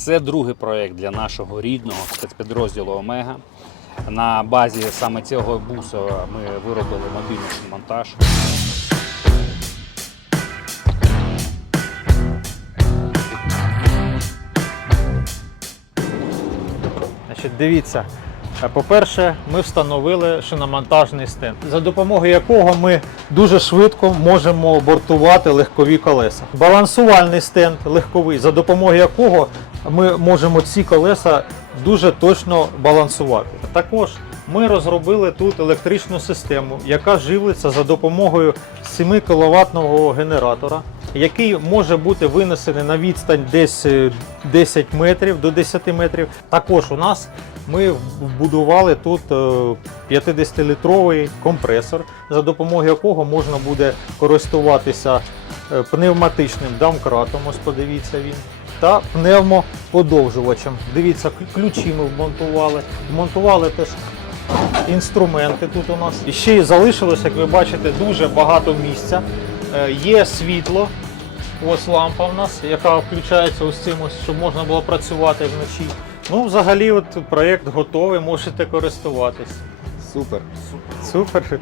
Це другий проєкт для нашого рідного спецпідрозділу Омега. На базі саме цього бусу ми виробили мобільний монтаж. Значить, дивіться. По-перше, ми встановили шиномонтажний стенд, за допомогою якого ми дуже швидко можемо бортувати легкові колеса. Балансувальний стенд легковий, за допомогою якого ми можемо ці колеса дуже точно балансувати. Також ми розробили тут електричну систему, яка живиться за допомогою 7 кВт генератора, який може бути винесений на відстань десь е, 10 метрів до 10 метрів. Також у нас ми вбудували тут е, 50-літровий компресор, за допомогою якого можна буде користуватися е, пневматичним домкратом, ось подивіться він, та пневмоподовжувачем. Дивіться, ключі ми вмонтували. Вмонтували теж інструменти тут у нас. І ще й залишилось, як ви бачите, дуже багато місця. Е, Є світло. Ось лампа в нас, яка включається ось цим, ось, щоб можна було працювати вночі. Ну, взагалі, от проєкт готовий, можете користуватись. Супер. Супер.